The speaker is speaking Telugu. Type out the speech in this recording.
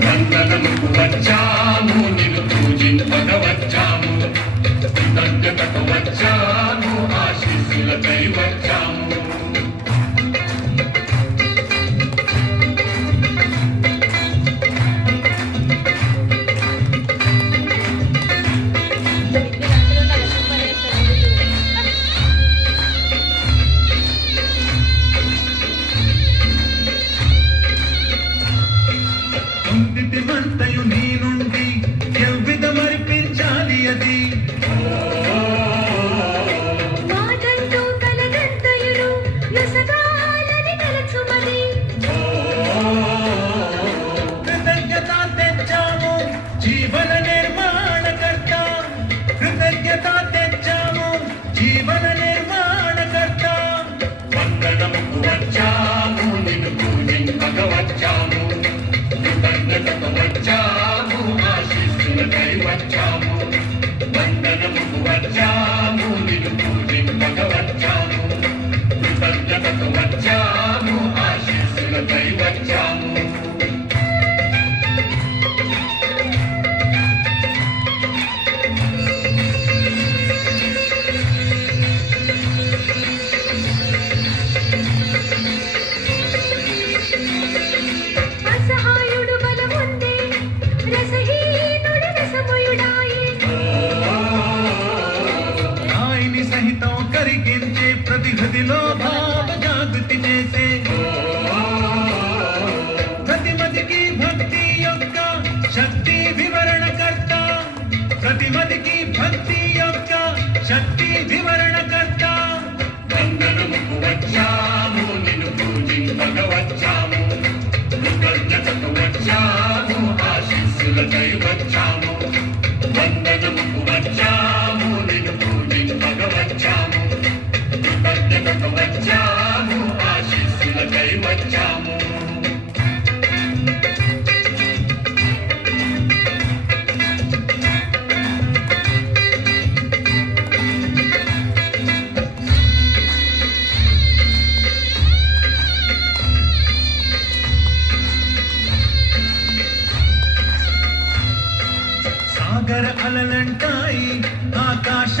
వందనముకు వచ్చాము నిన్ను పూజింపగ వచ్చాము కృతజ్ఞతకు వచ్చాము ఆశీస్సులకై వచ్చాము మంతయు నీ నుండి ఎవ్విధమర్పించాలి అది మాటంటూ కలగంతయును యొసగాలని తలచుమది కృతజ్ఞత తెచ్చాము జీవన నిర్మాణకర్త కృతజ్ఞత తెచ్చాము జీవన నిర్మాణకర్త వందనముకు వచ్చాము నిన్ను పూజింపగ వచ్చాము కృతజ్ఞతకు వచ్చాము ఆశీస్సులకై వచ్చాము వందనముకు వచ్చాము నిన్ను పూజింపగ వచ్చాము కృతజ్ఞతకు వచ్చాము ఆశీస్సులకై వచ్చాము అసహాయుడు బలముందే రసహీనుడి రసమయుడాయే ఆయని సహితం కరిగించే ప్రతి హృదిలో భావ జాగృతి చేసే ప్రతిమదికి భక్తి యొక్క శక్తి వివరణకర్త ప్రతిమదికి భక్తి యొక్క శక్తి వివరణకర్త వందనముకు వచ్చాము నిన్ను పూజింపగ వచ్చాము కృతజ్ఞతకు వచ్చాము ఆశీస్సులకై వచ్చాము వందనముకు వచ్చాము నిన్ను పూజింపగ వచ్చాము కృతజ్ఞతకు వచ్చాము ఆశీస్సులకై వచ్చాము సాగర అలలంటాయి ఆకాశ